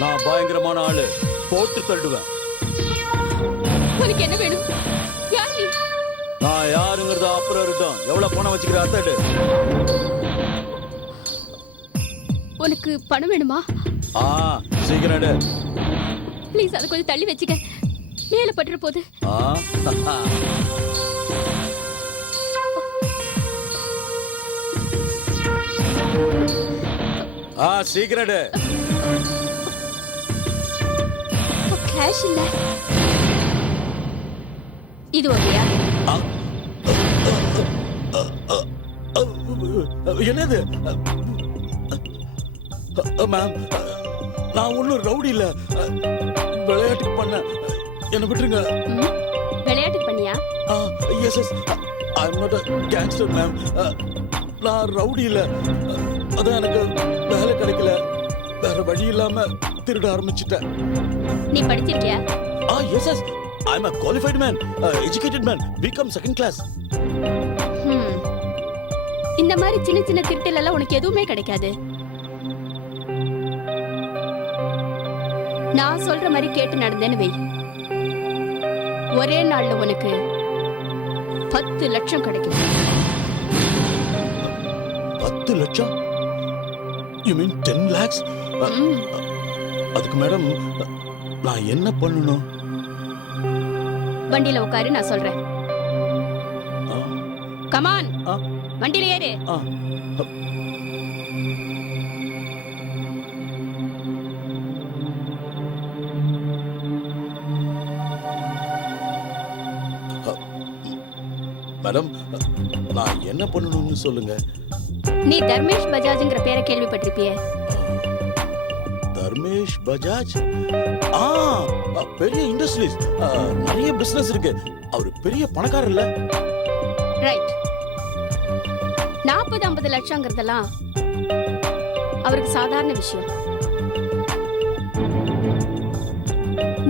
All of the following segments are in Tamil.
நான் பயங்கரமான ஆளு, போட்டு தள்ளுவேன். உனக்கு என்ன வேணும்? யார் நீ? நான் யாருங்கிறது அப்புறம் இருக்கட்டும். எவ்வளவு பணம் வச்சுக்கிற அத்தாடு? உனக்கு பணம் வேணுமா? சீக்கிரம் எடு. ப்ளீஸ் அதை கொஞ்சம் தள்ளி வச்சுக்க, மேல பட்டுற போது. சீக்கிரம் எடு. கேஷ் இல்ல. இது ஓகேயா? என்னது மேம்? நான் ஒன்னும் ரவுடி இல்ல, விளையாட்டுக்கு பண்ண. என்ன விட்டுருங்க. விளையாட்டுக்கு பண்ணியா? Yes yes, I am not a gangster ma'am. நான் ரவுடி இல்ல, அதான் எனக்கு வேலை கிடைக்கல, வேற வழி இல்லாம திருட ஆரம்பிச்சிட்டேன். நீ படிச்சிருக்கியா? Yes yes, I am a qualified man, educated man, become second class. இந்த மாதிரி சின்ன சின்ன திருட்டல் எல்லாம் உனக்கு எதுவுமே கிடைக்காது. நான் சொல்ற மாதிரி கேட்டு நடந்தேன்னு வை, ஒரே நாள்ல உனக்கு 10 லட்சம் கிடைக்கும். 10 லட்சம்? You mean 10 lakhs? அதுக்கு மேடம் நான் என்ன பண்ணணும்? வண்டியில உட்காரு, நான் சொல்றேன். கமான், வண்டியில ஏறு. மேடம் நான் என்ன பண்ணணும்னு சொல்லுங்க. நீ தர்மேஷ் பஜாஜ்ங்கிற பேரை கேள்விப்பட்டிருப்பியே? தர்மேஷ் பஜாஜ்? பெரிய இண்டஸ்ட்ரீஸ், நிறைய பிசினஸ் இருக்கு. அவர் பெரிய பணக்காரர் இல்ல? ரைட். 40-50 லட்சங்கிறதெல்லாம் அவருக்கு சாதாரண விஷயம்.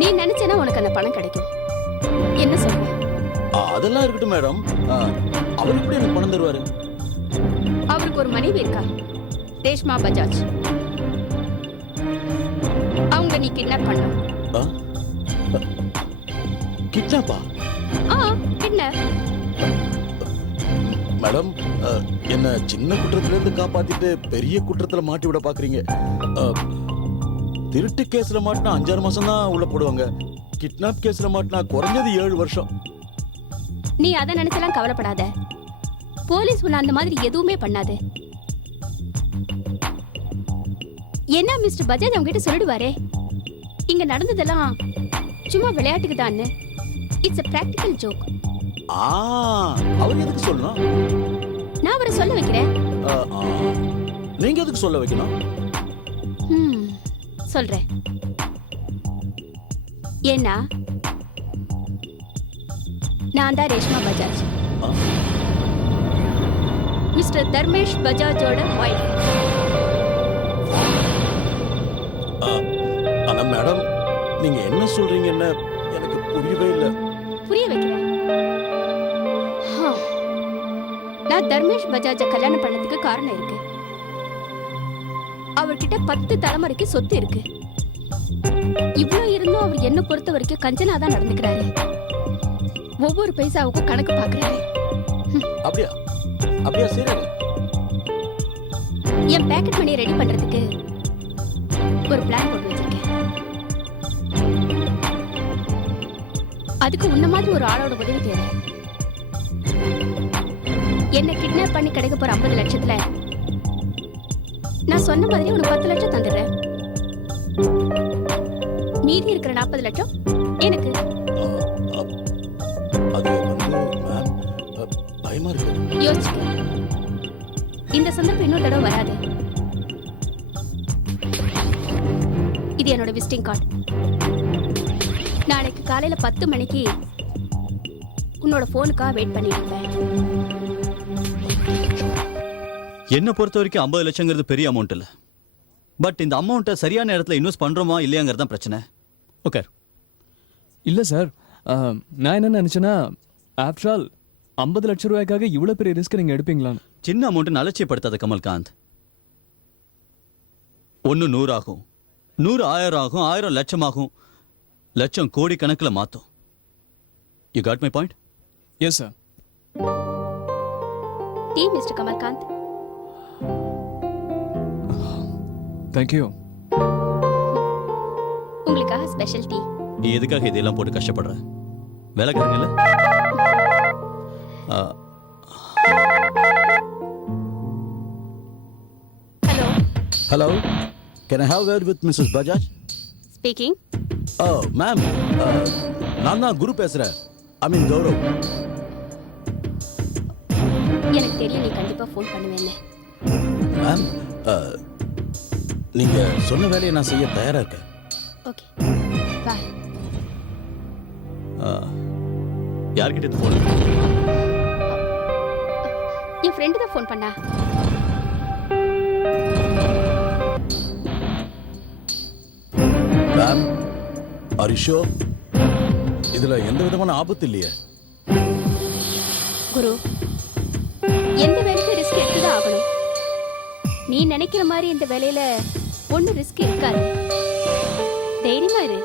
நீ நினைச்சேன்னா உனக்கு அந்த பணம் கிடைக்கும். என்ன சொல்ற? அதெல்லாம் இருக்கட்டும் மேடம், அவர் எப்படி எனக்கு பணம் தருவாரு? அவருக்கு ஒரு மனைவி இருக்கா, ரேஷ்மா பஜாஜ். அவங்க நீ கிட்னாப் பண்ண. கிட்னாப்பா? கிட்னாப். மேடம் என்ன சின்ன குற்றத்துல இருந்து காப்பாத்திட்டு பெரிய குற்றத்துல மாட்டி விட பாக்குறீங்க. திருட்டு கேஸ்ல மாட்டினா 5-6 மாசம் தான் உள்ள போடுவாங்க. கிட்னாப் கேஸ்ல மாட்டினா குறைஞ்சது 7 வருஷம். நீ அதை நினைச்சலாம் கவலைப்படாத. போலீஸ் உன்னை அந்த மாதிரி எதுவுமே பண்ணாது. என்ன மிஸ்டர் பஜாஜ் அவங்க கிட்ட சொல்லிடுவாரே, இங்க நடந்ததெல்லாம் சும்மா விளையாட்டுக்கு தான். It's a practical joke. அவர் எதுக்கு சொல்லணும்? நான் அவரை சொல்ல வைக்கிறேன். நீங்க எதுக்கு சொல்ல வைக்கணும்? சொல்றேன். ஏன்னா நான் தான் ரேஷ்மா பஜாஜ், மிஸ்டர் தர்மேஷ் பஜாஜோட வைஃப். ஆனா மேடம் நீங்க என்ன சொல்றீங்கன்னு எனக்கு புரியவே இல்லை. புரிய வைக்கிறேன். நான் தர்மேஷ் பஜாஜ கல்யாணம் பண்ணதுக்கு காரணம் இருக்கு. அவர்கிட்ட 10 தலைமுறைக்கு சொத்து இருக்கு. இவ்வளவு இருந்தும் அவர் என்ன பொறுத்த வரைக்கும் கஞ்சனா தான் நடந்துக்கிறாரு. ஒவ்வொரு பைசாவுக்கும் கணக்கு பாக்குறாரு. அப்படியா? அப்படியா? சரி. என் பேக்கெட் மணியை ரெடி பண்றதுக்கு ஒரு பிளான் போட்டு வச்சிருக்கேன். அதுக்கு உன்ன மாதிரி ஒரு ஆளோட உதவி தேவை. என்ன கிட்னாப் பண்ணி கிடைக்க போற 50 லட்சத்துல நான் சொன்ன மாதிரி உனக்கு 10 லட்சம் தந்துடுறேன். மீதி இருக்கிற 40 லட்சம் எனக்கு. அது மேம் பயமா இருக்கு. யோசிச்சு, இந்த சந்தர்ப்பம் இன்னொரு தடவை வராது. இது என்னோட விசிட்டிங் கார்டு. நாளைக்கு காலையில 10 மணிக்கு உன்னோட போனுக்காக வெயிட் பண்ணிட்டு இருப்பேன். என்ன பொறுத்த வரைக்கும் 50 லட்சங்கிறது பெரிய அமௌண்ட் இல்லை. பட் இந்த அமௌண்ட்டை சரியான இடத்துல இன்வெஸ்ட் பண்ணுறோமா இல்லையாங்கிறது தான் பிரச்சனை. ஓகே. இல்லை சார், நான் என்ன நினச்சேன்னா, ஆஃப்டர் ஆல் 50 லட்ச ரூபாய்க்காக இவ்வளோ பெரிய ரிஸ்க் நீங்கள் எடுப்பீங்களான்னு. சின்ன அமௌண்ட்டு அலட்சியப்படுத்தாத கமல்காந்த். 1 100 ஆகும், 100 1000 ஆகும், 1000 லட்சமாகும், லட்சம் கோடி கணக்கில் மாத்தும். You got my point? Yes sir. Tea mister Kamalkant. Thank you. உங்களுக்காக ஸ்பெஷல் டீ. நீ எதுக்காக இதெல்லாம் போட்டு கஷ்டப்படுற? வேலைக்காரங்கல்ல? Hello. Hello, can I have word with Mrs Bajaj? Speaking. Oh ma'am, நான் தான் குரு பேசுகிறேன். ஐ மீன் கௌரவ். எனக்கு தெரியும் நீ கண்டிப்பா ஃபோன் பண்ணுவேன்னு. மேம், நீங்கள் சொன்ன வேலையை நான் செய்ய தயாராக இருக்கேன். Okay bye. யார்கிட்ட இது போன்? என் ஃப்ரெண்டு தான் ஃபோன் பண்ணா. Ma'am, are you sure? இதில் எந்த விதமான ஆபத்து இல்லையே? குரு, எந்த வேலைக்கு ரிஸ்க் எடுத்துதான் ஆகணும். நீ நினைக்கிற மாதிரி இந்த வேலையில ஒன்றும் ரிஸ்க் இருக்காது. தைரியமா இரு.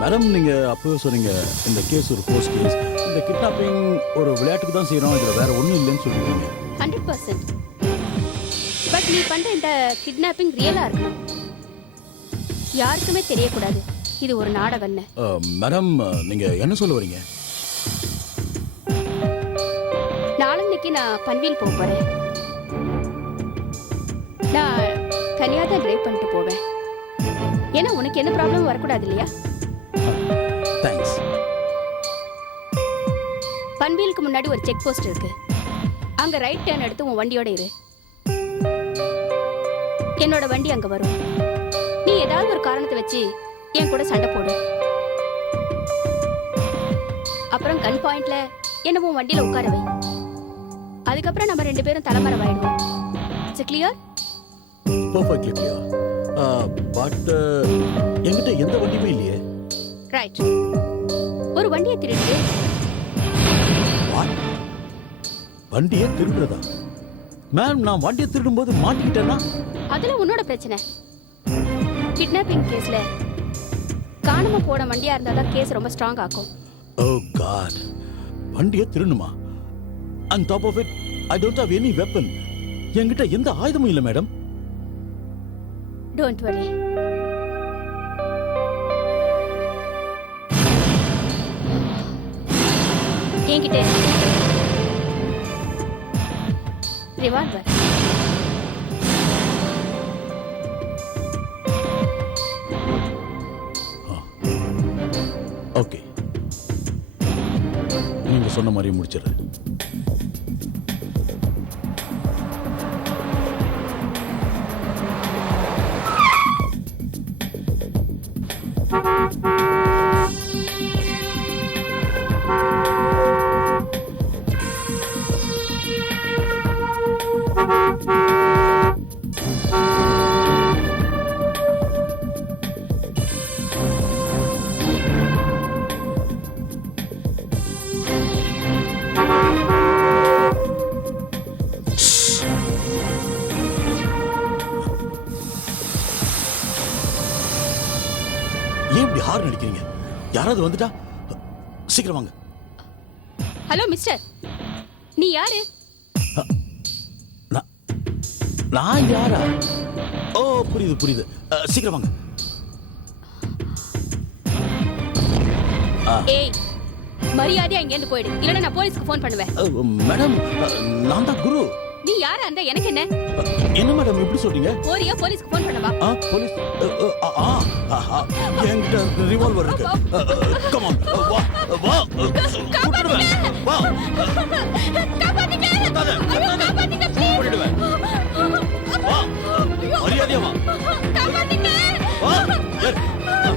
மேடம், நீங்கள் அப்போவே சொன்னீங்க இந்த கேஸ் ஒரு போஸ்ட் கேஸ், இந்த கிட்னாப்பிங் ஒரு விளையாட்டுக்கு தான் செய்கிறோம், இதில் வேற ஒன்றும் இல்லைன்னு சொல்லிடுவீங்க. 100%. பட் நீ பண்ற இந்த கிட்னாப்பிங் ரியலா இருக்கணும். யாருக்குமே தெரியக்கூடாது இது ஒரு நாடகம்னு. மேடம், நீங்கள் என்ன சொல்ல வரீங்க? நாளன்னைக்கு நான் பன்வேல் போக போறேன். நான் தனியாக தான் ட்ரைவ் பண்ணிட்டு போவேன். ஏன்னா உனக்கு என்ன ப்ராப்ளம் வரக்கூடாது இல்லையா? தேங்க்ஸ். பன்வேலுக்கு முன்னாடி ஒரு செக் போஸ்ட் இருக்கு. அங்க ரைட் டர்ன் எடுத்து உன் வண்டியோட இரு. என்னோட வண்டி அங்க வரும். நீ ஏதாவது ஒரு காரணத்தை வச்சு என் கூட சண்டை போடு. அப்புறம் கன் பாயிண்ட்ல என்ன உன் வண்டியில உட்கார வை. அதுக்கப்புறம் நம்ம 2 பேரும் தலைமறைவாயிடுவோம். It's clear? Perfectly clear. But என்கிட்ட எந்த வண்டியுமே இல்லையே. ரைட். ஒரு வண்டியை திருடு. What? வண்டியை திருடுறதா? மேம், நான் வண்டியை திருடும்போது மாட்டிக்கிட்டேன்னா? அதுல உன்னோட பிரச்சனை. கிட்னாப்பிங் கேஸ்ல காணாம போன வண்டியா இருந்தா தான் கேஸ் ரொம்ப ஸ்ட்ராங் ஆகும். ஓ காட், வண்டியை திருடணுமா? On top of it, I don't have any weapon. என்கிட்ட எந்த ஆயுதமும் இல்லை மேடம். Don't worry. என்கிட்ட ரிவால்வர். ஓகே, நீங்க சொன்ன மாதிரி முடிச்சிடுறேன். ஏன் இப்படி ஹார்ன் அடிக்கிறீங்க? யாராவது வந்துட்டா சீக்கிரம் வாங்க. ஹலோ மிஸ்டர், நீ யாரு? நான் யாரா? ஓ, புரியுது புரியுது. சீக்கிரம் வாங்க. ஏய், மரியாதையா இங்க இருந்து போயிடு, இல்லனா நான் போலீஸ்க்கு ஃபோன் பண்ணுவேன். மேடம், நான் தான் குரு. நீ யாரா இருந்தா எனக்கு என்ன? என்ன மேடம் இப்படி சொல்றீங்க? போறியா போலீஸ்க்கு ஃபோன் பண்ணவா? போலீஸ்? என்கிட்ட ரிவால்வர் இருக்கு. கம் ஆன், வா வா, கூட்டிடுவேன். வா, காப்பாத்துங்க. காப்பாத்துங்க ப்ளீஸ். கூட்டிடுவேன். வா, மரியாதையா வா. காப்பாத்துங்க. வா, ஏறு.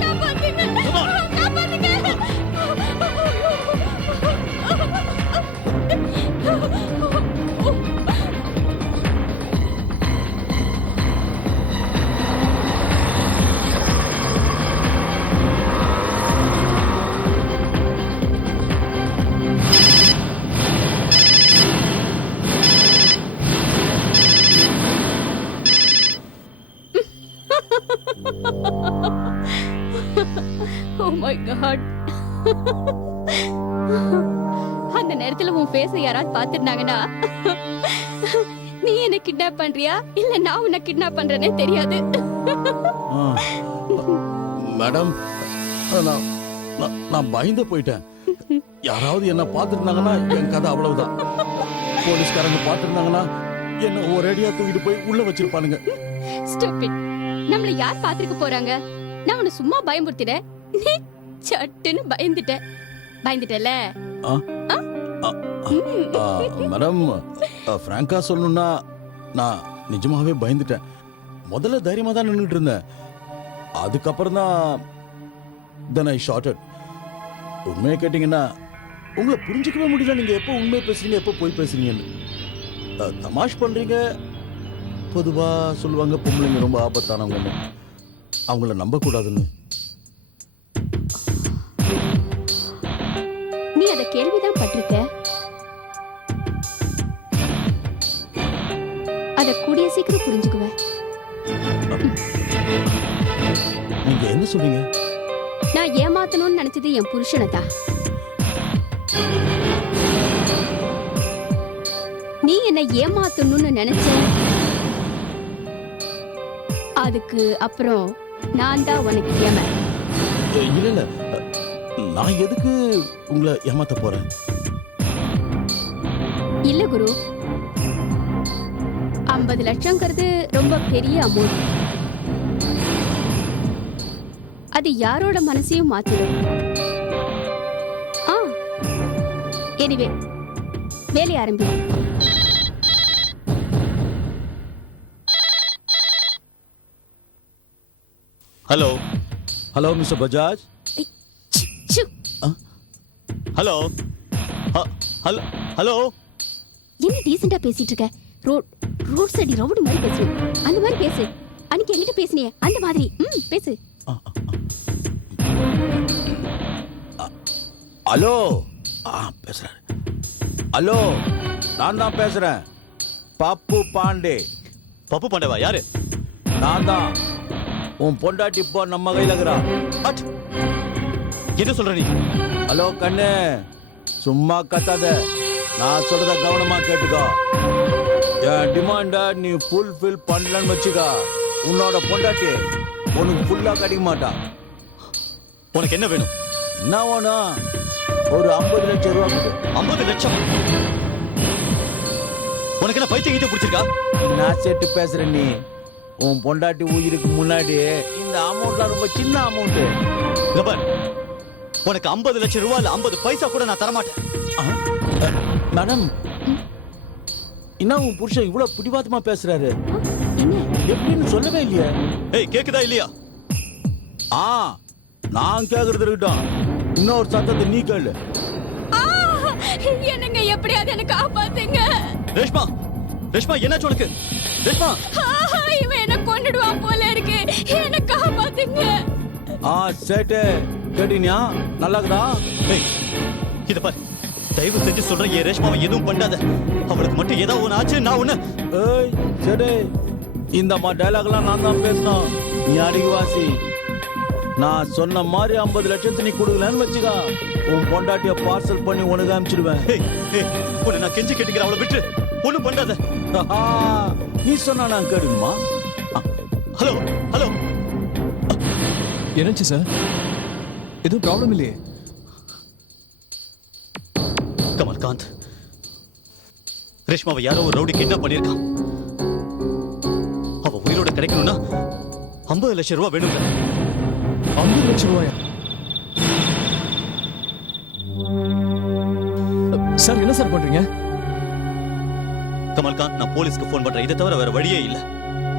காப்பாத்துங்க. Come on. காப்பாத்துங்க. Oh my god. அந்த நேரத்துல உன் ஃபேஸ யாராவது பார்த்திருந்தாங்கன்னா நீ என்ன கிட்னாப் பண்றியா இல்ல நான் உன்னை கிட்னாப் பண்றேனே தெரியாது. மேடம், நான் பயந்து போயிட்டேன். யாராவது என்ன பார்த்துருந்தாங்கன்னா என் கதை அவ்வளவுதான். போலீஸ்காரங்க பார்த்துருந்தாங்கன்னா என்ன ஒரேடியா தூக்கிட்டு போய் உள்ள வச்சிருப்பானுங்க. ஸ்டூபிட். நம்மள யார் பாத்துக்க போறாங்க? நான் உன்னை சும்மா பயமுறுத்திட்டேன், நீ சட்டுன்னு பயந்துட்டல. மேடம், பிராங்கா சொல்லணும்னா நான் நிஜமாவே பயந்துட்டேன். முதல்ல தைரியமா தான் நின்றுட்டு இருந்தேன். அதுக்கப்புறம் தான் then I shouted. உண்மையை கேட்டீங்கன்னா உங்களை புரிஞ்சுக்கவே முடியல. நீங்க எப்போ உண்மை பேசுறீங்க எப்போ போய் பேசுறீங்கன்னு. தமாஷ் பண்றீங்க. பொதுவா சொல்லுவாங்க பொம்பளைங்க ரொம்ப ஆபத்தானவங்க, அவங்கள நம்ப கூடாதுன்னு. நீ அத கேள்விதான் பட்டிருக்க. அத கூடிய சீக்கிரம் புரிஞ்சுக்குவ. நீங்க என்ன சொல்றீங்க? நான் ஏமாத்தணும்னு நினைச்சது என் புருஷனை தான். நீ என்ன ஏமாத்தணும்னு நினைச்ச, அதுக்கு அப்புறம் நான் தான் உனக்கு ஏமா. இல்ல இல்ல, நான் எதுக்கு உங்களை ஏமாத்த போறேன்? இல்ல குரு, 50 லட்சம்ங்கிறது ரொம்ப பெரிய அமௌண்ட். அது யாரோட மனசையும் மாத்திடும். எனிவே, வேலைய ஆரம்பி. Hello hello mister Bajaj. Hello hello hello. என்ன டீசெண்டா பேசிட்டு இருக்க? ரோட் சைடு ரவுடி மாதிரி பேசு. அந்த மாதிரி பேசு. அன்னைக்கு என்கிட்ட பேசினியே அந்த மாதிரி பேசு. ஹலோ. பேசுறேன். ஹலோ, நான் தான் பேசுறேன். பப்பு பாண்டே. பப்பு பாண்டேவா? யாரு? நான் தான். உன் பொண்டாட்டி இப்போ நம்ம கையில இருக்கிறா. என்ன சொல்ற நீ? ஹலோ கண்ணு, சும்மா கத்தாத. நான் சொல்றத கவனமா கேட்டுக்கோ. என் டிமாண்ட நீ ஃபுல்ஃபில் பண்ணலன்னு வச்சுக்கா, உன்னோட பொண்டாட்டி உனக்கு ஃபுல்லா கிடைக்க மாட்டா. உனக்கு என்ன வேணும்? என்ன வேணும்? ஒரு 50 லட்சம் ரூபா கொடு. 50 லட்சம்? உனக்கு என்ன பைத்தியம் கிட்ட பிடிச்சிருக்கா? நான் செட்டு பேசுறேன். நீ உன் பொண்டாட்டி உயிருக்கு முன்னாடி இந்த அமௌண்ட்லாம் ரொம்ப சின்ன அமௌண்ட். உனக்கு 50 லட்சம் ரூபாய் 50 பைசா கூட நான் தரமாட்டேன். மேடம், என்ன உன் புருஷன் இவ்வளவு பிடிவாதமா பேசுறாரு? எப்படின்னு சொல்லவே இல்லையா? ஏய், கேக்குதா இல்லையா? நான் கேக்குறது இருக்கட்டும், இன்னொரு சத்தத்தை நீ கேளு. என்னங்க, எப்படியாவது எனக்கு காப்பாத்துங்க. ரேஷ்மா, ரேஷ்மா, என்னாச்சு உனக்கு? ரேஷ்மா, இவன் என்ன கொன்னுடுவான் போல இருக்கு. என்ன காப்பாத்துங்க. சேட்டு கேட்டீனியா? நல்லாக்குதா? ஏய், இத பாரு, தயவு செஞ்சு சொல்றேன், என் ரேஷ்மாவை எதுவும் பண்ணாத. அவளுக்கு மட்டும் ஏதாவது ஒண்ணு ஆச்சு நான் ஒண்ணு. ஏய் சேட்டு, இந்த மாதிரி டைலாக்லாம் நான் தான் பேசணும். நீ அடிக்குவாசி. நான் சொன்ன மாதிரி 50 லட்சத்தை நீ கொடுக்கலன்னு வச்சுக்கா, உன் பொண்டாட்டிய பார்சல் பண்ணி உனக்கு அனுப்பிச்சிடுவேன். உன்னை நான் கெஞ்சி கேட்டுக்கிறேன், அவளை விட்டு ஒண்ணும் பண்ணாத. நீ சொன்னா நான் கேடுமா? Hello hello. என்னாச்சு சார்? எதுவும் ப்ராப்ளம் இல்லையே? கமல்காந்த், ரேஷ்மாவை யாரோ ஒரு ரவுடி கிட்னாப் பண்ணிருக்கான். அவ உயிரோட கிடைக்கணும்னா 50 லட்சம் ரூபாய் வேணுங்க. 50 லட்சம் ரூபாயா? சார் என்ன சார் பண்றீங்க? கமல்காந்த், நான் போலீஸ்க்கு போன் பண்றேன். இதை தவிர வேற வழியே இல்ல.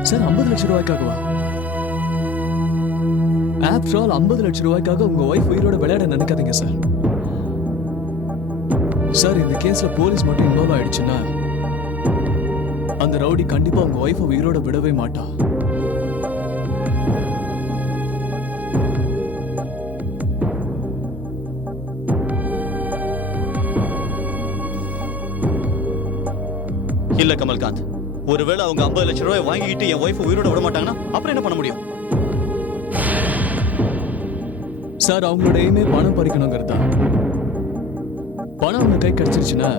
சார் 50 லட்சம் ரூபாய்க்காகவா? ஆஃப்டர் ஆல் 50 லட்சம் ரூபாய்க்காக உங்க ஒய்ஃப் உயிரோட விளையாட நினைக்காதீங்க சார். சார், இந்த கேஸ்ல போலீஸ் மட்டும் இன்வால்வ் ஆயிடுச்சுன்னா அந்த ரவுடி கண்டிப்பா உங்க ஒய்ஃபை உயிரோட விடவே மாட்டா. இல்ல கமல்காந்த், ஒருவேளை அவங்க 50 லட்சம் ரூபாய் வாங்கிக்கிட்டு என் ஒய்ஃப் உயிரோட விட மாட்டாங்கன்னா அப்புறம் என்ன பண்ண முடியும்? சார் அவங்களோட எய்மே பணம் பறிக்கணுங்கிறது தான். பணம் அவங்க கை கிடைச்சிருச்சுன்னா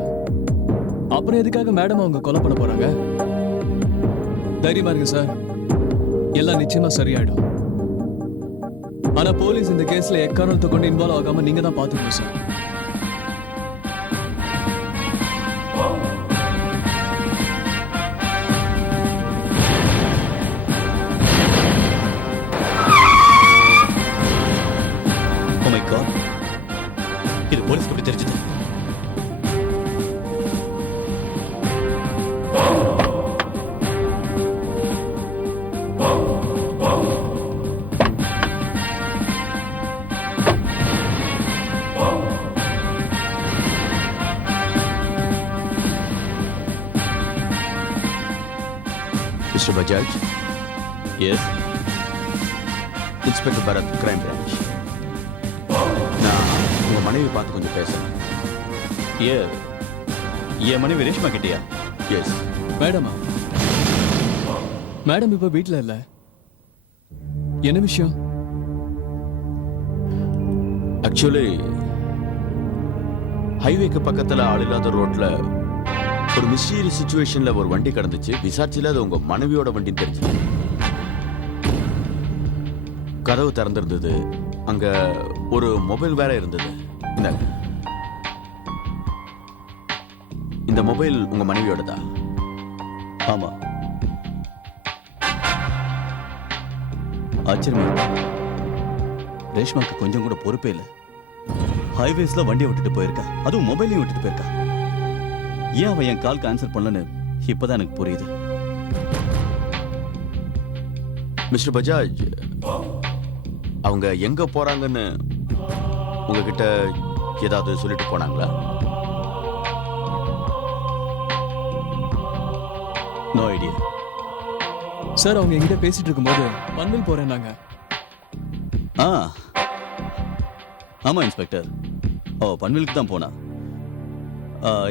அப்புறம் எதுக்காக மேடம் அவங்க கொலை பண்ண போறாங்க? தைரியமா இருக்கு சார், எல்லாம் நிச்சயமா சரியாயிடும். ஆனா போலீஸ் இந்த கேஸ்ல எக்காரணத்தை கொண்டு இன்வால்வ் ஆகாம நீங்க தான் பாத்துக்கணும் சார். Oh my God. இது போலீஸ்க்கு எப்படி தெரிஞ்சது? Mister Bajaj, yes. Inspector Bharat, crime branch. நான் உங்க மனைவி பார்த்து கொஞ்சம் பேசுறேன். என் மனைவி ரேஷ்மா கிட்டியா? எஸ். மேடமா? மேடம் இப்ப வீட்ல இல்ல. என்ன விஷயம்? ஆக்சுவலி ஹைவேக்கு பக்கத்துல ஆள் இல்லாத ரோட்ல ஒரு மிஸ்டீரியஸ் சிச்சுவேஷன்ல ஒரு வண்டி கடந்துச்சு. விசாரிச்சுல அது உங்க மனைவியோட வண்டின்னு தெரிஞ்சது. கதவு திறந்திருந்தது. அங்க ஒரு மொபைல் வேற இருந்தது. இந்தாங்க. இந்த மொபைல் உங்க மனைவியோடதா? ஆமா. ஆச்சரியமா இருக்கு. ரேஷ்மாக்கு கொஞ்சம் கூட பொறுப்பே இல்லை. ஹைவேஸ்ல வண்டியை விட்டுட்டு போயிருக்கா, அதுவும் மொபைலையும் விட்டுட்டு போயிருக்கா. ஏன் அவன் என் கால்க்கு ஆன்சர் பண்ணலன்னு இப்பதான் எனக்கு புரியுது. மிஸ்டர் பஜாஜ், அவங்க எங்க போறாங்கன்னு உங்ககிட்ட ஏதாவது சொல்லிட்டு போனாங்களா? No idea. சார் அவங்க என்கிட்ட பேசிட்டு இருக்கும்போது பன்வில் போறேன் நாங்க. ஆ ஆமா இன்ஸ்பெக்டர். ஓ, பன்விலுக்கு தான் போனா.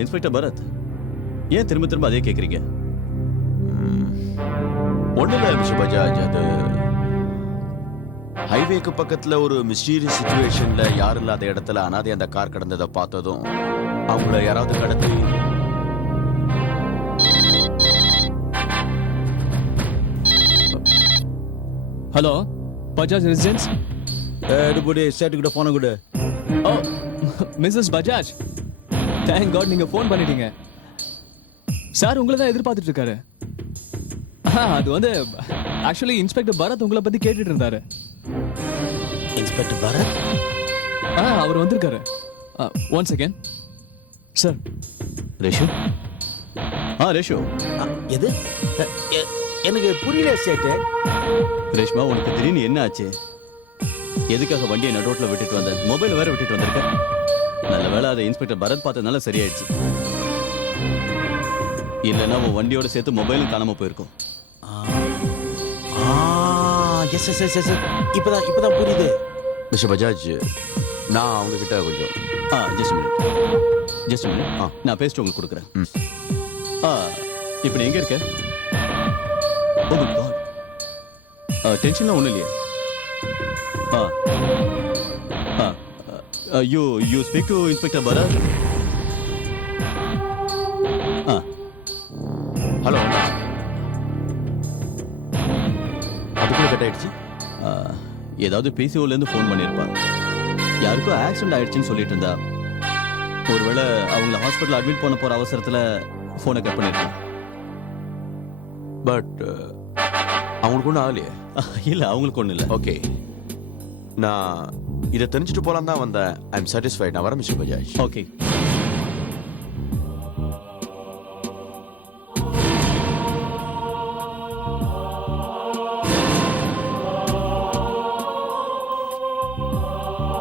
இன்ஸ்பெக்டர் பரத், ஏன் திரும்ப திரும்ப அதே கேட்குறீங்க? ஒன்றும் இல்லை மிஸ்டர் பஜாஜ், அது ஹைவேக்கு பக்கத்தில் ஒரு மிஸ்டீரியஸ் சுச்சுவேஷன்ல யாரும் இல்லாத இடத்துல அனாதை அந்த கார் கடந்ததை பார்த்ததும் அவங்கள யாராவது கடத்தி ஹலோ, பஜாஜ் ரெசிடென்ஸ். எடுபடி சேட்டு கிட்ட போன கூட. ஓ, மிஸ்ஸஸ் பஜாஜ், தேங்க் காட் நீங்க ஃபோன் பண்ணிட்டீங்க. சார் உங்களை தான் எதிர்பார்த்துட்டு இருக்காரு. அது வந்து ஆக்சுவலி இன்ஸ்பெக்டர் பரத் உங்களை பத்தி கேட்டுட்டு இருந்தாரு. இன்ஸ்பெக்டர் பரத்? அவர் வந்திருக்காரு. One second sir. Rash? Rash, எது? எனக்கு புரியல சேட்டு. ரேஷ்மா, உனக்கு திடீர்னு என்ன ஆச்சு? எதுக்காக வண்டியை நடுரோட்ல விட்டுட்டு வந்த? மொபைல் வேற விட்டுட்டு வந்திருக்க. நல்ல வேளை அதை இன்ஸ்பெக்டர் பரத் பார்த்ததுனால சரியாயிடுச்சு. இல்லைன்னா உன் வண்டியோட சேர்த்து மொபைலும் காணாம போயிருக்கும். எஸ் எஸ் எஸ் எஸ், இப்பதான் புரியுது. மிஸ்டர் பஜாஜ், நான் அவங்க கிட்ட கொஞ்சம் ஜஸ்ட் மினிட். நான் பேசிட்டு உங்களுக்கு கொடுக்குறேன். இப்போ நீ எங்க இருக்க? ஓ மை காட், டென்ஷன்லாம் ஒன்றும் இல்லையே? You speak to inspector Bharat. Hello, அதுக்குள்ள கட் ஆயிடுச்சு. ஏதாவது பிசிஓலேருந்து ஃபோன் பண்ணியிருப்பாங்க. யாருக்கும் ஆக்சிடென்ட் ஆயிடுச்சுன்னு சொல்லிட்டு இருந்தா. ஒருவேளை அவங்கள ஹாஸ்பிட்டல் அட்மிட் பண்ண போற அவசரத்தில் ஃபோனை கட் பண்ணியிருக்காங்க. பட் அவங்களுக்கு ஒன்றும் ஆகலையே? இல்லை, அவங்களுக்கு ஒன்றும் இல்லை. ஓகே, நான் இதை தெரிஞ்சுட்டு போலாம் தான் வந்தேன். I am satisfied. நான் வரேன் மிஸ்டர் பஜாஜ். ஓகே.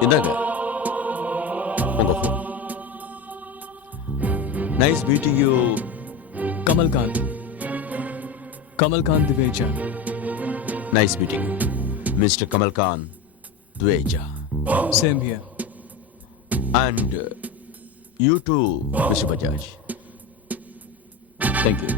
இந்தாங்க உங்க phone. Nice meeting you. Kamalkant Duveja. Nice meeting mister Kamalkant Duveja. Same here. And you too mister Bajaj. Thank you.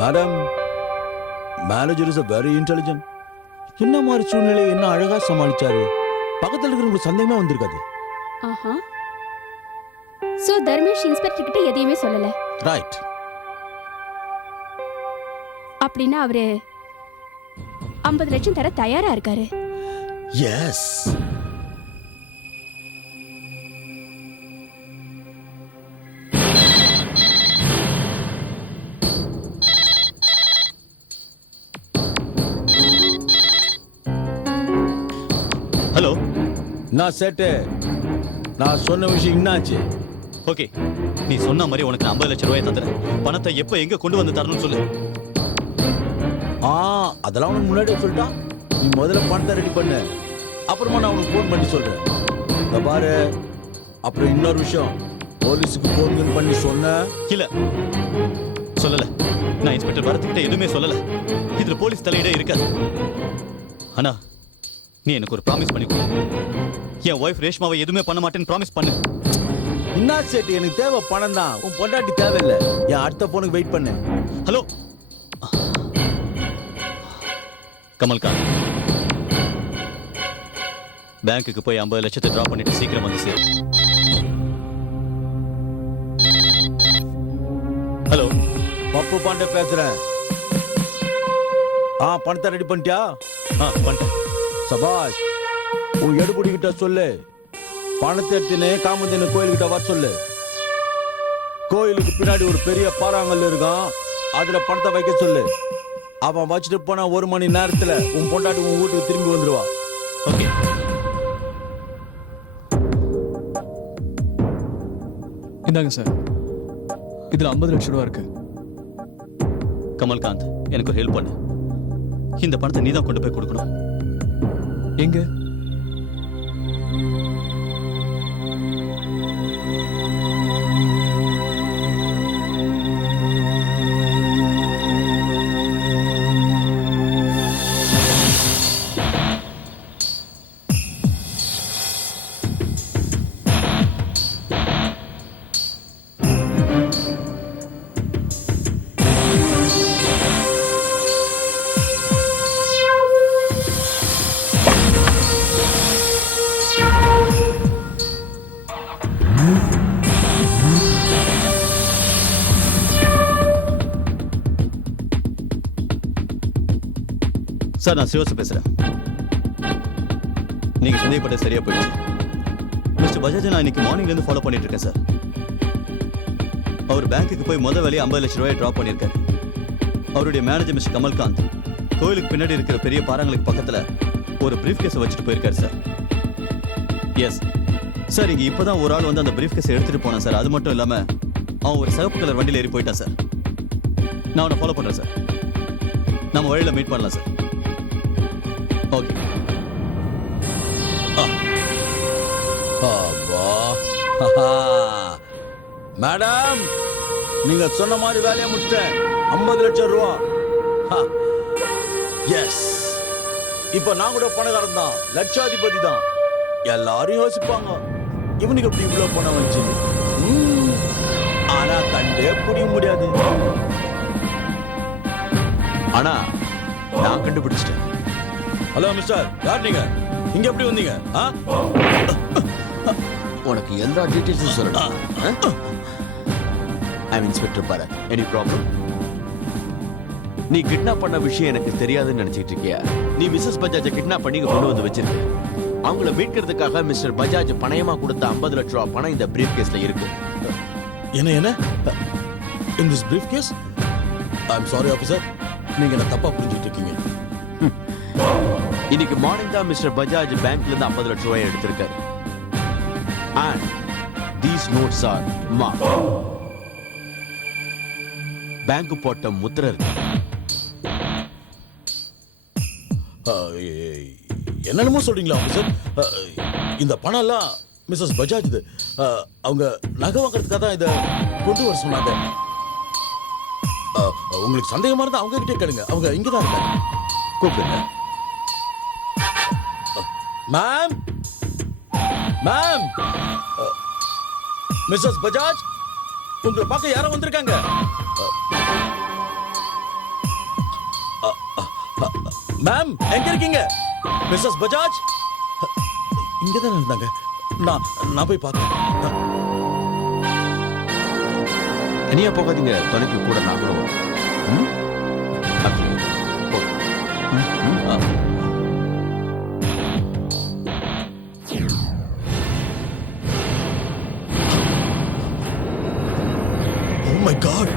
Madam manager is a very intelligent. என்ன மாதிரி சூழ்நிலையை என்ன அழகா சமாளிச்சாரு. பக்கத்துல இருக்கிறவங்களுக்கு சந்தேகமே வந்திருக்காது. ஆஹா. சோ தர்மேஷ் இன்ஸ்பெக்டர் கிட்ட எதையுமே சொல்லல. ரைட். அப்படின்னா அவரு 50 லட்சம் தர தயாரா இருக்காரு. எஸ். ஹலோ. நான் சேட்டு, நான் சொன்ன விஷயம் என்னாச்சு? ஓகே, நீ சொன்ன மாதிரி உனக்கு 50 லட்சம் ரூபாய் தந்துறேன். பணத்தை எப்ப எங்க கொண்டு வந்து தரணும்னு சொல்லு. அதெல்லாம் உனக்கு முன்னாடியே சொல்லிட்டா. நீ முதல்ல பணத்தை ரெடி பண்ணு, அப்புறமா நான் உனக்கு ஃபோன் பண்ணி சொல்றேன். இத பாரு, அப்புறம் இன்னொரு விஷயம், போலீஸுக்கு ஃபோன் பண்ணி சொன்ன இல்ல சொல்லல. நான் இன்ஸ்பெக்டர் வரத்துக்கிட்ட எதுவுமே சொல்லல. இதுல போலீஸ் தலையிட இருக்காது. ஆனா நீ எனக்கு ஒரு ப்ராமிஸ் பண்ணி கொடு. என் ஒய்ஃப் ரேஷ்மாவை எதுவுமே பண்ண மாட்டேன்னு ப்ராமிஸ் பண்ணு. என்ன சேட்டு, எனக்கு தேவை பணம் தான், உன் பொண்டாட்டி தேவையில்லை. என் அடுத்த போனுக்கு வெயிட் பண்ணு. ஹலோ கமல்காந்த், பேங்க்குக்கு போய் 50 லட்சத்தை டிரா பண்ணிட்டு சீக்கிரம் வந்து சேரு. ஹலோ, பப்பு பாண்டே பேசுறேன். பணத்தை ரெடி பண்ணிட்டியா? பண்ணிட்டேன். சபாஷ். உன் எடுபடி கிட்ட சொல்லு, பணத்தை எடுத்துன்னு காமந்தின கோயில்கிட்ட வர சொல்லு. கோயிலுக்கு பின்னாடி ஒரு பெரிய பாறாங்கல் இருக்கான், அதுல பணத்தை வைக்க சொல்லு. அவன் வச்சுட்டு போனா 1 மணி நேரத்துல உன் பொண்டாட்டி உன் வீட்டுக்கு திரும்பி வந்துருவா. ஓகே. இந்தாங்க சார், இதுல 50 லட்சம் ரூபா இருக்கு. கமல்காந்த், எனக்கு ஒரு ஹெல்ப் பண்ணு. இந்த பணத்தை நீ தான் கொண்டு போய் கொடுக்கணும். எங்க? சார், நான் சிவசு பேசுறேன். நீங்க சந்தேகப்பட்ட சரியா போயிடுச்சு. மிஸ்டர் பஜாஜ் நான் இன்னைக்கு மார்னிங்ல இருந்து ஃபாலோ பண்ணிட்டு இருக்கேன் சார். அவர் பேங்க்குக்கு போய் முதல் வேலையை 50 லட்சம் ரூபாய் டிராப் பண்ணியிருக்காரு. அவருடைய மேனேஜர் மிஸ்டர் கமல்காந்த் கோயிலுக்கு பின்னாடி இருக்கிற பெரிய பாறாங்களுக்கு பக்கத்துல ஒரு பிரீஃப் கேஸை வச்சுட்டு போயிருக்காரு சார். எஸ் சார், இங்க இப்பதான் ஒரு ஆள் வந்து அந்த பிரீஃப் கேஸை எடுத்துட்டு போனான் சார். அது மட்டும் இல்லாம அவன் ஒரு சிவப்பு கலர் வண்டியில ஏறி போயிட்டான் சார். நான் அவனை ஃபாலோ பண்றேன் சார். நம்ம வழியில மீட் பண்ணலாம் சார். ஓகே. மேடம், நீங்க சொன்ன மாதிரி வேலையை முடிச்சிட்டேன். 50 லட்சம் ரூபா. எஸ். இப்ப நான் கூட பணக்காரன் தான், லட்சாதிபதி தான். எல்லாரும் யோசிப்பாங்க, இவனுக்கு எப்படி இவ்வளவு பணம் வச்சு. ஆனா கண்டே புரிய முடியாது. ஆனா நான் கண்டுபிடிச்சிட்டேன். ஹலோ மிஸ்டர், யார் நீங்க? இங்க எப்படி வந்தீங்க? உனக்கு எல்லா டீடைல்ஸும் சொல்லணும். I am inspector Bharat. Any problem? நீ கிட்னாப் பண்ண விஷயம் எனக்கு தெரியாதுன்னு நினைச்சிட்டு இருக்கியா? நீ மிஸ்ஸஸ் பஜாஜை கிட்னாப் பண்ணி இங்க கொண்டு வந்து வச்சிருக்க. அவங்கள மீட்கிறதுக்காக மிஸ்டர் பஜாஜ் பணயமா கொடுத்த 50 லட்சம் ரூபாய் பணம் இந்த பிரீஃப் கேஸ்ல இருக்கு. என்ன in this briefcase? I'm sorry officer, நீங்க என்ன தப்பா புரிஞ்சிட்டு இருக்கீங்க. இன்னைக்கு மார்னிங் தான் மிஸ்டர் பஜாஜ் பேங்க்ல இருந்து 50 லட்சம் ரூபாய் எடுத்திருக்காரு. And these notes are marked. Bank போட்ட முத்திரை இருக்கு. என்னென்னமோ சொல்றீங்களா ஆஃபீஸர்? இந்த பணம் எல்லாம் மிஸ்ஸஸ் பஜாஜ் இது. அவங்க நகை வாங்குறதுக்காக தான் இதை கொண்டு வர சொன்னாங்க. உங்களுக்கு சந்தேகமா இருந்தா அவங்க கிட்டே கேளுங்க, அவங்க இங்க தான் இருக்காங்க. கூப்பிடுங்க. மேம், மேம், மிஸ்ஸஸ் பஜாஜ், உங்களை பார்க்க யாரோ வந்திருக்காங்க. மேம் எங்க இருக்கீங்க? மிஸ்ஸஸ் பஜாஜ் இங்க தான் இருந்தாங்க. நான் போய் பார்க்கறேன். தனியா போகாதீங்க, துணைக்கு கூட நாங்களும் வரோம். ம்? அப்படி. போ. Oh my God.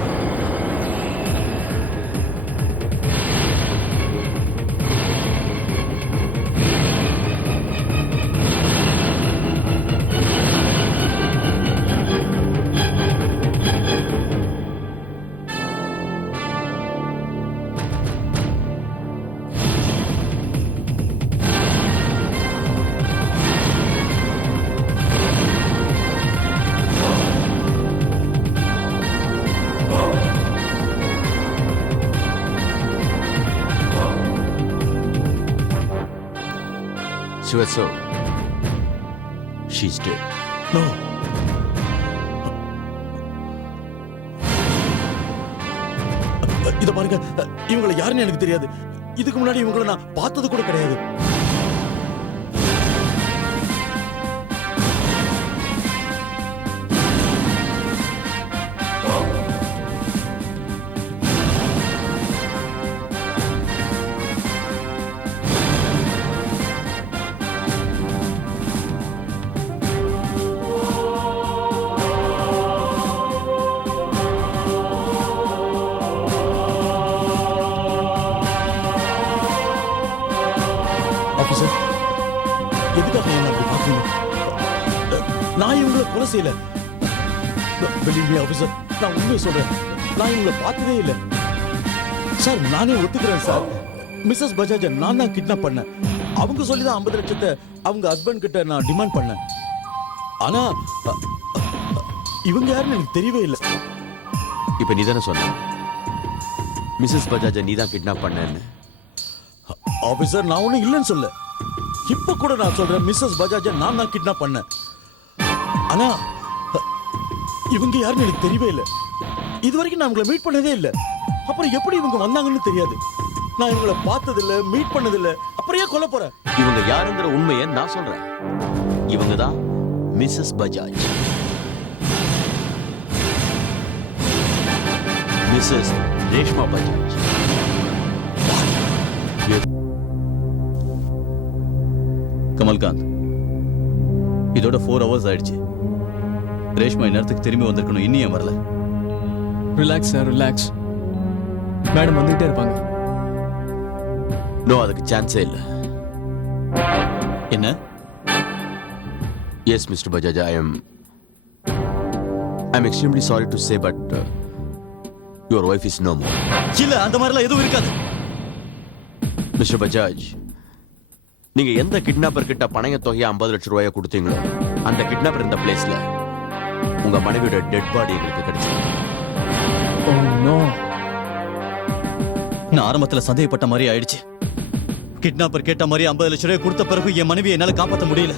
Shivatsu, she's dead. No. இத பாருங்க, இவங்களை யாருன்னு எனக்கு தெரியாது. இதுக்கு முன்னாடி இவங்களை நான் பார்த்தது கூட கிடையாது. ஆபீசர், எதுக்காக என்ன அப்படி பாக்குறீங்க? நான் இவங்களை கொலை செய்யல. Believe me, ஆபீசர், நான் உண்மையை சொல்றேன். நான் இவங்களை பார்த்ததே இல்லை சார். நானே ஒத்துக்கிறேன் சார். மிஸ்ஸஸ் பஜாஜை நான் தான் கிட்னாப் பண்ணேன். அவங்க சொல்லி தான் 50 லட்சத்தை அவங்க ஹஸ்பண்ட் கிட்ட நான் டிமாண்ட் பண்ணேன். ஆனா இவங்க யாருன்னு எனக்கு தெரியவே இல்லை. இப்ப நீ தானே சொன்ன மிஸ்ஸஸ் பஜாஜை நீ தான் கிட்னாப் பண்ணேன்னு. ஆபீசர், நான் ஒண்ணும் இல்லைன்னு சொல்ல. இப்ப கூட நான் சொல்றேன், மிஸ்ஸஸ் பஜாஜை நான் தான் கிட்னாப் பண்ணேன். ஆனா இவங்க யாருன்னு எனக்கு தெரியவே இல்லை. இது வரைக்கும் நான் இவங்களை மீட் பண்ணதே இல்லை. அப்புறம் எப்படி இவங்க வந்தாங்கன்னு தெரியாது. நான் இவங்களை பார்த்ததில்ல, மீட் பண்ணதில்லை. அப்புறம் ஏன் கொல்ல போறேன்? இவங்க யாருங்கிற உண்மையை நான் சொல்றேன். இவங்க தான் மிஸ்ஸஸ் பஜாஜ், மிஸ்ஸஸ் ரேஷ்மா பஜாஜ். கமல்காந்த், இதோட 4 hours ஆயிடுச்சு. ரேஷ்மா இந்நேரத்துக்கு திரும்பி வந்திருக்கணும். இன்னும் ஏன் வரல? Relax sir, relax. மேடம் வந்துகிட்டே இருப்பாங்க. நோ, அதுக்கு சான்ஸே இல்லை. என்ன? Yes, Mr. Bajaj, I'm extremely sorry to say, but your wife is no more. இல்ல, அந்த மாதிரிலாம் எதுவும் இருக்காது. Mr. Bajaj, நீங்க எந்த கிட்னாப்பர் கிட்ட பணைய தொகையை 50 லட்சம் ரூபாயை கொடுத்தீங்களோ அந்த கிட்னாப்பர் இந்த பிளேஸ்ல உங்க மனைவியோட டெட் பாடி எங்களுக்கு கிடைச்சது. Oh no. நான் ஆரம்பத்துல சந்தேகப்பட்ட மாதிரி ஆயிடுச்சு. கிட்னாப்பர் கேட்ட மாதிரி 50 லட்சம் ரூபாய் கொடுத்த பிறகு என் மனைவியை என்னால காப்பாற்ற முடியல.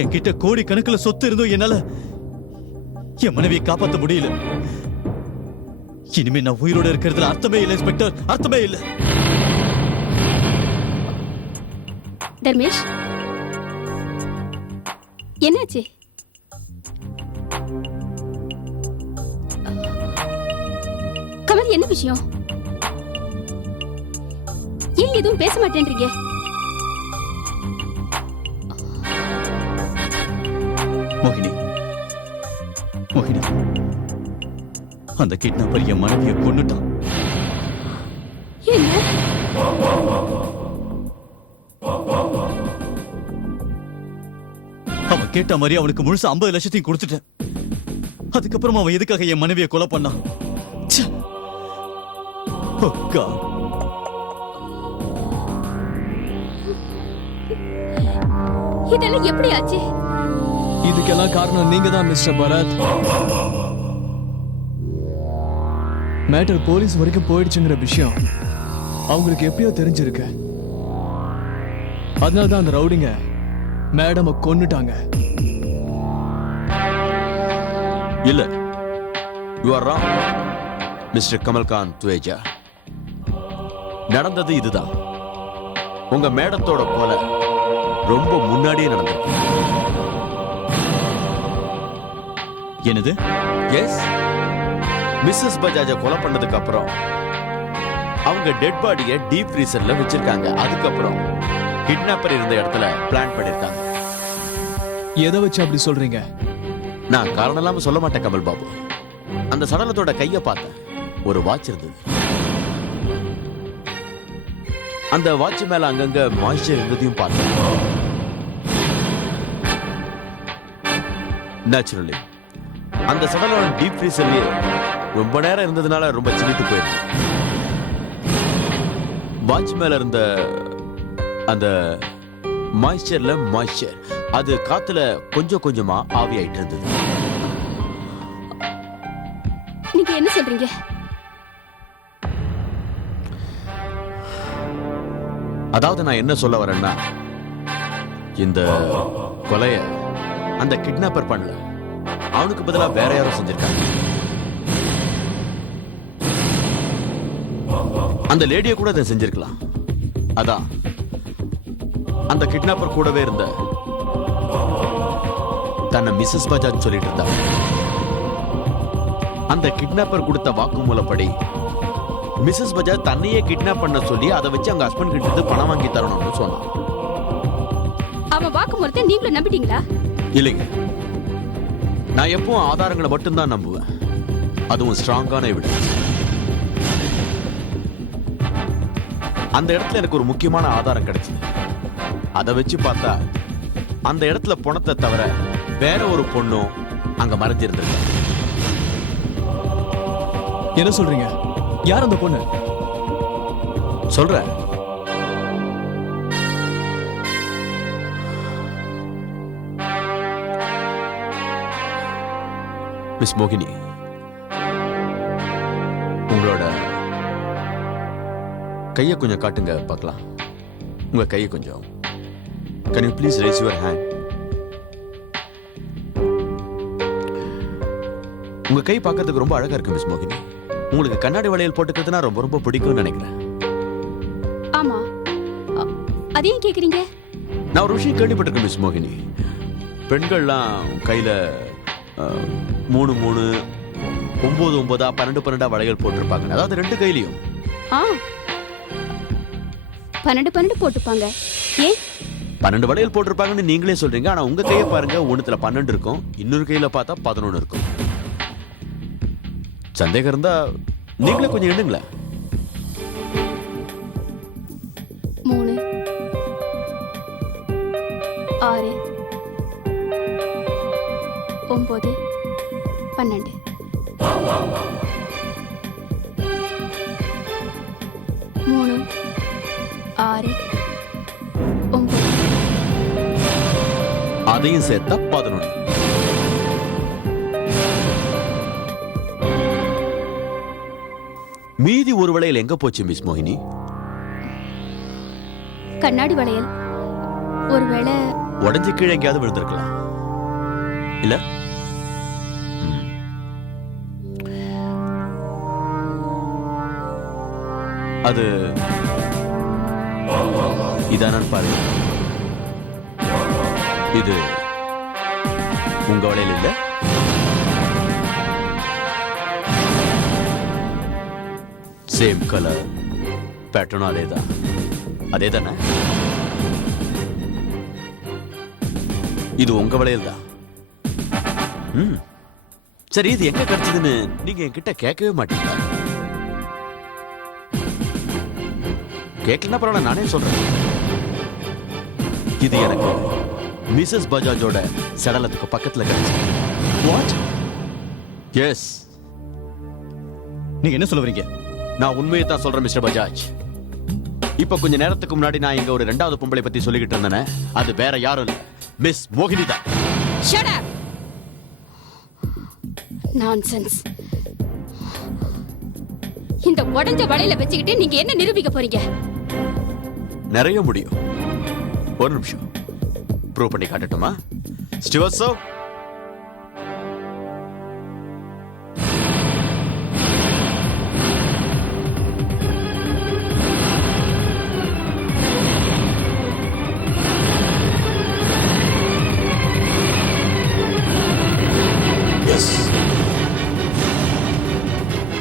என்கிட்ட கோடி கணக்குல சொத்து இருந்தும் என்னால என் மனைவியை காப்பாற்ற முடியல. இனிமே நான் உயிரோட இருக்கிறதுல அர்த்தமே இல்லை இன்ஸ்பெக்டர், அர்த்தமே இல்லை. தர்மேஷ், என்னாச்சு? கமல், என்ன விஷயம்? ஏன் எதுவும் பேச மாட்டேன்றீங்க? மோகினி, அந்த கிட்னாப்பர் என் மனைவியை கொன்னுட்டான். என்ன? அவன் கேட்ட மாதிரி அவனுக்கு முழுசா 50 லட்சத்தையும் கொடுத்துட்டேன். அதுக்கப்புறம் அவன் எதுக்காக என் மனைவியை கொலை பண்ணான்? ச்சே. Oh God. இதெல்லாம் எப்படி ஆச்சு? இதுக்கெல்லாம் காரணம் நீங்க தான் மிஸ்டர் பரத். மேட்டர் போலீஸ் வரைக்கும் போயிடுச்சுங்கிற விஷயம் அவங்களுக்கு எப்படியோ தெரிஞ்சிருக்கு. அதனாலதான் அந்த ரவுடிங்க மேடம் கொன்னுட்டாங்க. இல்ல, you are wrong, Mr. Kamalkant Tueja. நடந்தது இதுதான். உங்க மேடத்தோட கொலை ரொம்ப முன்னாடியே நடந்திருக்கு. என்னது? எஸ், மிஸ்ஸஸ் பஜாஜ கொலை பண்ணதுக்கு அப்புறம் அவங்க டெட் பாடியை டீப் ஃப்ரீசர்ல வச்சிருக்காங்க. அதுக்கப்புறம் கிட்னாப்பர் இருந்த இடத்துல பிளான் பண்ணிருக்காங்க. எதை வச்சு அப்படி சொல்றீங்க? நான் காரணம் இல்லாம சொல்ல மாட்டேன் கமல் பாபு. அந்த சடலத்தோட கைய பார்த்தேன். ஒரு வாட்ச் இருந்தது. அந்த வாட்ச் மேல அங்கங்க மாய்ஸ்சர் இருந்ததையும் பார்த்தேன். நேச்சுரலி அந்த சடலம் டீப் ஃப்ரீசர்லயே ரொம்ப நேரம் இருந்ததுனால ரொம்ப சின்னிட்டு போயிருக்கு. வாட்ச் மேல இருந்த அந்த மாய்ஸ்சர் அது காத்துல கொஞ்சம் கொஞ்சமா ஆவியாயிட்டு இருந்தது. நீங்க என்ன சொல்றீங்க? அதாவது நான் என்ன சொல்ல வரேன்னா, இந்த கொலைய அந்த கிட்னாப்பர் பண்ணல, அவனுக்கு பதிலா வேற யாரும் செஞ்சிருக்காங்க. அந்த லேடியை கூட அதை செஞ்சிருக்கலாம். அதான் அந்த கிட்னாப்பர் கூடவே இருந்த தன்னை மிஸ்ஸஸ் பஜாஜ் சொல்லிட்டு இருந்தா. அந்த கிட்னாப்பர் கொடுத்த வாக்குமூலப்படி மிஸ்ஸஸ் பஜாஜ் தன்னையே கிட்னாப் பண்ண சொல்லி அதை வச்சு அவங்க ஹஸ்பண்ட் கிட்ட இருந்து பணம் வாங்கி தரணும்னு சொன்னான். அவன் வாக்குமூலத்தை நீங்களும் நம்பிட்டீங்களா? இல்லைங்க, நான் எப்பவும் ஆதாரங்களை மட்டும்தான் நம்புவேன், அதுவும் ஸ்ட்ராங்கான எவிடன்ஸ். அந்த இடத்துல எனக்கு ஒரு முக்கியமான ஆதாரம் கிடைச்சது. அதை வச்சு பார்த்தா அந்த இடத்துல பணத்தை தவிர வேற ஒரு பொண்ணும் அங்க மறைஞ்சிருந்தது. என்ன சொல்றீங்க? யார் அந்த பொண்ணு? சொல்றேன். மிஸ் மோகினி, உங்களோட கையை கொஞ்சம் காட்டுங்க பார்க்கலாம். உங்க கையை கொஞ்சம். Can you please raise your hand? உங்க கை பார்க்கிறதுக்கு ரொம்ப அழகா இருக்கு மிஸ் மோகினி. உங்களுக்கு கண்ணாடி வளையல் போட்டுக்கிறதுனா ரொம்ப ரொம்ப பிடிக்கும்னு நினைக்கிறேன். ஆமா, அதையும் கேக்குறீங்க? நான் ஒரு விஷயம் கேள்விப்பட்டிருக்கேன் மிஸ் மோகினி. பெண்கள்லாம் கையில 3 3 9 9 12 12 வளையல் போட்டிருப்பாங்க. அதாவது 2 கையிலையும். ஆ, 12 12 போட்டுப்பாங்க. ஏன்? 12 வளையல் போட்டிருப்பாங்கன்னு நீங்களே சொல்றீங்க. ஆனா உங்க கையை பாருங்க, ஒண்ணுத்துல 12 இருக்கும், இன்னொரு கையில பார்த்தா 11 இருக்கும். சந்தேகம் இருந்தா நீங்களே கொஞ்சம் எண்ணுங்களேன். 3 6 9 12 3 6 9. அதையும் சேர்த்தா 11. மீதி ஒரு வளையல் எங்க போச்சு மிஸ் மோகினி? கண்ணாடி வளையல் ஒருவேளை உடஞ்சு கீழே எங்கேயாவது விழுந்திருக்கலாம் இல்ல? அது இதானு பாருங்க. இது உங்க வளையல் இல்ல? சேம் கலர், பேட்டர்னும் அதேதான். அதேதானே? இது உங்க வளையல் தான். சரி, இது எங்க கிடைச்சதுன்னு நீங்க என்கிட்ட கேட்கவே மாட்டீங்களா? கேட்கலன்னா பரவாயில்ல, நானே சொல்றேன். இது எனக்கு மிஸ்ஸஸ் பஜாஜோட சடலத்துக்கு பக்கத்துல கிடைச்சது. வாட்? எஸ், நீங்க என்ன சொல்ல வரீங்க? நான் உண்மையை தான் சொல்றேன் மிஸ்டர் பஜாஜ். இப்ப கொஞ்ச நேரத்துக்கு முன்னாடி நான் இங்க ஒரு 2வது பொம்பளை பத்தி சொல்லிக்கிட்டு இருந்தேனே, அது வேற யாரும் இல்ல, மிஸ் மோகினி தான். Shut up! Nonsense. இந்த உடைஞ்ச வளையல வச்சுக்கிட்டு நீங்க என்ன நிரூபிக்க போறீங்க? நிறைய முடியும். ஒரு நிமிஷம் ப்ரூவ் பண்ணி காட்டட்டுமா? ஸ்டீவர்ட் சார்,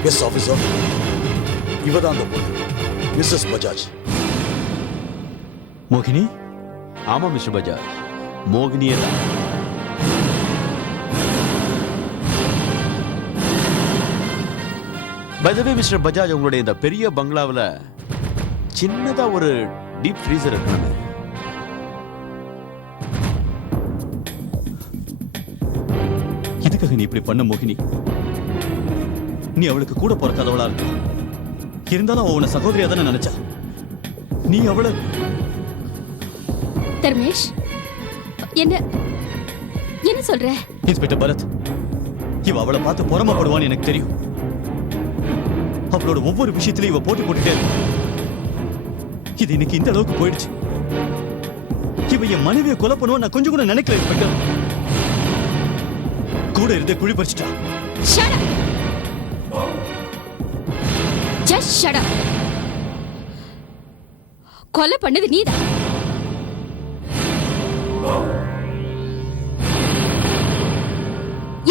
எஸ் ஆஃபீஸர், இவ தான் அந்த பொண்ணு, மிஸ்ஸஸ் பஜாஜ். மோகினி, ஆமா மிஸ்டர் பஜாஜ், மோகினியே தான். By the way, mister Bajaj, உங்களுடைய இந்த பெரிய பங்களாவில் சின்னதா ஒரு டீப் ஃப்ரீசர் இருக்கணும். எதுக்காக நீ இப்படி பண்ண மோகினி? நீ அவளுக்கு கூட பிறக்காதவளா இருக்க. இருந்தாலும் அவ உன்னை சகோதரியா தானே நினைச்சா. நீ அவளை தர்மேஷ், என்ன சொல்ற? இன்ஸ்பெக்டர் பரத், இவ அவளை பார்த்து பொறாமப்படுவான்னு எனக்கு தெரியும். அவளோட ஒவ்வொரு விஷயத்திலையும் இவ போட்டி போட்டுட்டே இருக்க. இது இன்னைக்கு இந்த அளவுக்கு போயிடுச்சு. இவ என் மனைவியை கொலை பண்ணுவா நான் கொஞ்சம் கூட நினைக்கல இன்ஸ்பெக்டர். கூட இருந்தே குழி பறிச்சிட்டா. Shut up. Just shut up. கொலை பண்ணது நீதான்.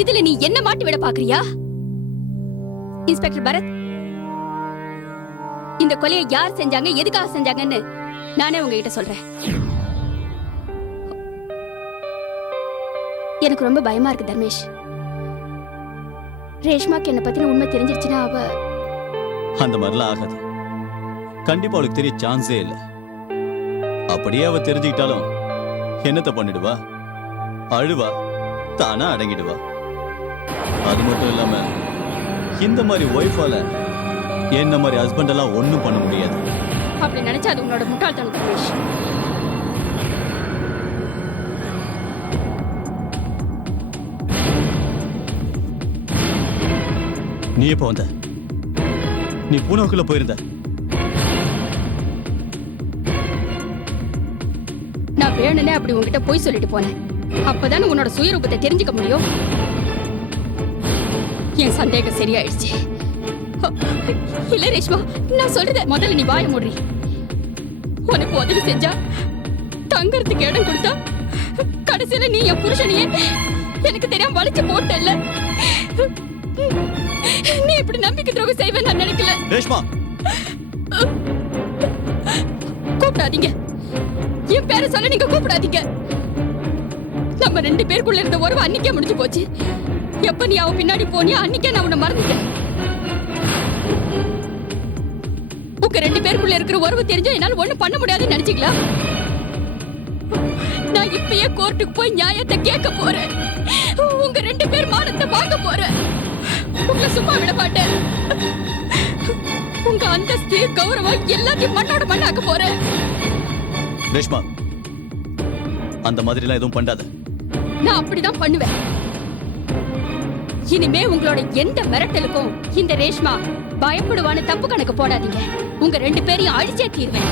இதுல நீ என்ன மாட்டி விட பாக்குறியா? இன்ஸ்பெக்டர் பரத், இந்த கொலையை யார் செஞ்சாங்க, எதுக்காக செஞ்சாங்கன்னு நானே உங்ககிட்ட சொல்றேன். எனக்கு ரொம்ப பயமா இருக்கு தர்மேஷ். ரேஷ்மாக்கு என்ன பத்தின உண்மை தெரிஞ்சிருச்சுன்னா அவ அந்த மாதிரிலாம் ஆகாது. கண்டிப்பா அவளுக்கு தெரிய சான்ஸே இல்ல. அப்படியே அவ தெரிஞ்சுக்கிட்டாலும் என்னத்த பண்ணிடுவா? அழுவா, தானா அடங்கிடுவா. அது மட்டும் இல்லாம இந்த மாதிரி ஒய்ஃபால என்ன மாதிரி ஹஸ்பண்ட் எல்லாம் ஒண்ணும் பண்ண முடியாது. அப்படி நினைச்சா அது உன்னோட முட்டாள்தனம் தர்மேஷ். நீ எப்ப வந்த? நீ பூனாக்குள்ள போயிருந்த. நான் வேணும்னே அப்படி உன்கிட்ட போய் சொல்லிட்டு போனேன். அப்பதானே உன்னோட சுயரூபத்தை தெரிஞ்சுக்க முடியும். என் சந்தேகம் சரியாயிடுச்சு. இல்ல ரேஷ்மா, நான் சொல்றத முதல்ல நீ வாய மூடுறி. உனக்கு உதவி செஞ்சா, தங்கறதுக்கு இடம் கொடுத்தா, கடைசியில நீ என் புருஷனையே எனக்கு தெரியாம வளைச்சு போட்டல்ல. நீ இப்படி நம்பிக்கை துரோகம் செய்வேன் நான் நினைக்கல. ரேஷ்மா, கூப்பிடாதீங்க. என் பேரை சொல்ல நீங்க கூப்பிடாதீங்க. நம்ம 2 பேருக்குள்ள இருந்த உறவு அன்னைக்கே முடிஞ்சு போச்சு. எப்ப நீ அவ பின்னாடி போனியா அன்னைக்கே நான் உன்னை மறந்துட்டேன். உங்க 2 பேருக்குள்ள இருக்கிற உறவு தெரிஞ்சா என்னால ஒண்ணும் பண்ண முடியாதுன்னு நினைச்சீங்களா? நான் இப்பயே கோர்ட்டுக்கு போய் நியாயத்தை கேட்க போறேன். உங்க 2 பேர் மானத்தை பார்க்க போறேன். உங்களை சும்மா விட மாட்டேன். உங்க அந்தஸ்து, கௌரவம் எல்லாத்தையும் மண்ணோட மண்ணாக்க போறேன். ரேஷ்மா, அந்த மாதிரி எல்லாம் எதுவும் பண்ணாத. நான் அப்படிதான் பண்ணுவேன். இனிமே உங்களோட எந்த மிரட்டலுக்கும் இந்த ரேஷ்மா பயப்படுவான்னு தப்பு கணக்கு போடாதீங்க. உங்க 2 பேரையும் அழிச்சே தீர்வேன்.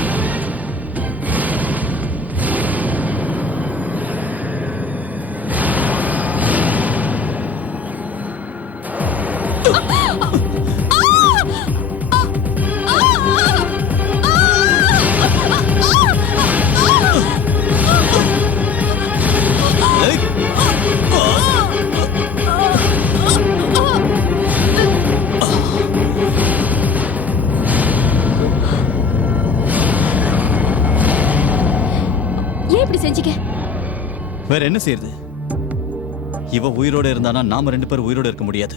வேற என்ன செய்யறது? இவ உயிரோட இருந்தானா நாம 2 பேரும் உயிரோட இருக்க முடியாது.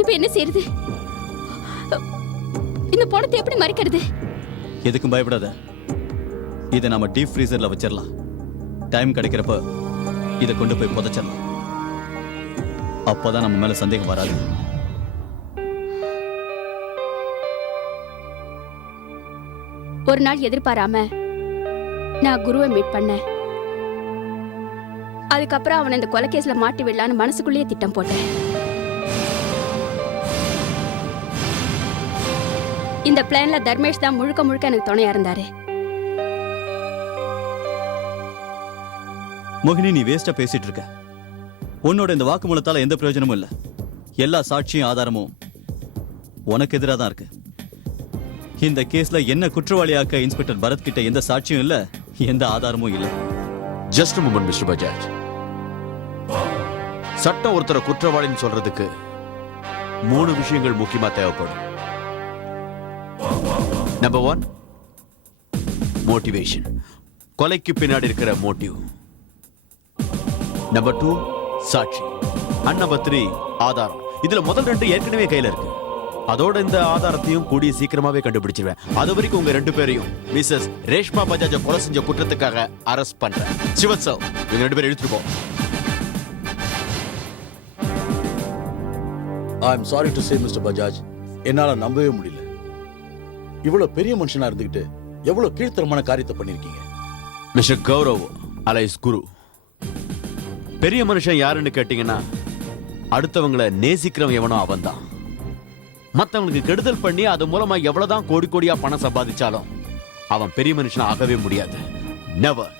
இப்ப என்ன செய்யறது? இந்த பணத்தை எப்படி மறைக்கிறது? எதுக்கும் பயப்படாத. இதை நாம டீப் ஃப்ரீசர்ல வச்சிடலாம். டைம் கிடைக்கிறப்ப இதை கொண்டு போய் புதைச்சிடலாம். அப்பதான் நம்ம மேல சந்தேகம் வராது. ஒரு நாள் எதிர்பாராம நான் குருவை மீட் பண்ணேன். அதுக்கப்புறம் அவனை இந்த கொலைகேஸ்ல மாட்டி விடலான்னு மனசுக்குள்ளேயே திட்டம் போட்டேன். இந்த பிளான்ல தர்மேஷ் தான் முழுக்க முழுக்க எனக்கு துணையா இருந்தாரு. மோகினி, நீ வேஸ்டா பேசிட்டு இருக்க. உன்னோட இந்த வாக்குமூலத்தால எந்த பிரயோஜனமும் இல்ல. எல்லா சாட்சியும் ஆதாரமும் உனக்கு எதிராக தான் இருக்கு. இந்த கேஸ்ல என்ன குற்றவாளியாக்க இன்ஸ்பெக்டர் பரத் கிட்ட எந்த சாட்சியும் இல்ல, எந்த ஆதாரமும் இல்ல. Just a moment mister Bajaj. சட்டம் ஒருத்தரை குற்றவாளின்னு சொல்றதுக்கு 3 விஷயங்கள் முக்கியமா தேவைப்படும். நம்பர் 1 மோட்டிவேஷன், கொலைக்கு பின்னாடி இருக்கிற மோட்டிவ். நம்பர் 2 சாட்சி. அண்ட் நம்பர் 3 ஆதாரம். இதுல முதல் 2 ஏற்கனவே கையில இருக்கு. அதோட இந்த ஆதாரத்தையும் கூடிய சீக்கிரமாவே கண்டுபிடிச்சிருவேன். அது வரைக்கும் உங்க 2 பேரையும் மிஸ்ஸஸ் ரேஷ்மா பஜாஜ கொலை செஞ்ச குற்றத்துக்காக அரெஸ்ட் பண்றேன். சிவத் சார், இவங்க 2 பேரும் எடுத்துட்டு போ. I am sorry to say mister Bajaj, என்னால நம்பவே முடியல. இவ்வளவு பெரிய மனுஷனா இருந்துகிட்டு எவ்வளவு கீழ்த்தரமான காரியத்தை பண்ணிருக்கீங்க. மிஸ்டர் கௌரவ் அலைஸ் குரு. பெரிய மனுஷன் யாருன்னு கேட்டீங்கன்னா அடுத்தவங்களை நேசிக்கிறவன் எவனோ அவன் தான். மற்றவங்களுக்கு கெடுதல் பண்ணி அது மூலமா எவ்வளவுதான் கோடி கோடியா பணம் சம்பாதிச்சாலும் அவன் பெரிய மனுஷன் ஆகவே முடியாது. நெவர்.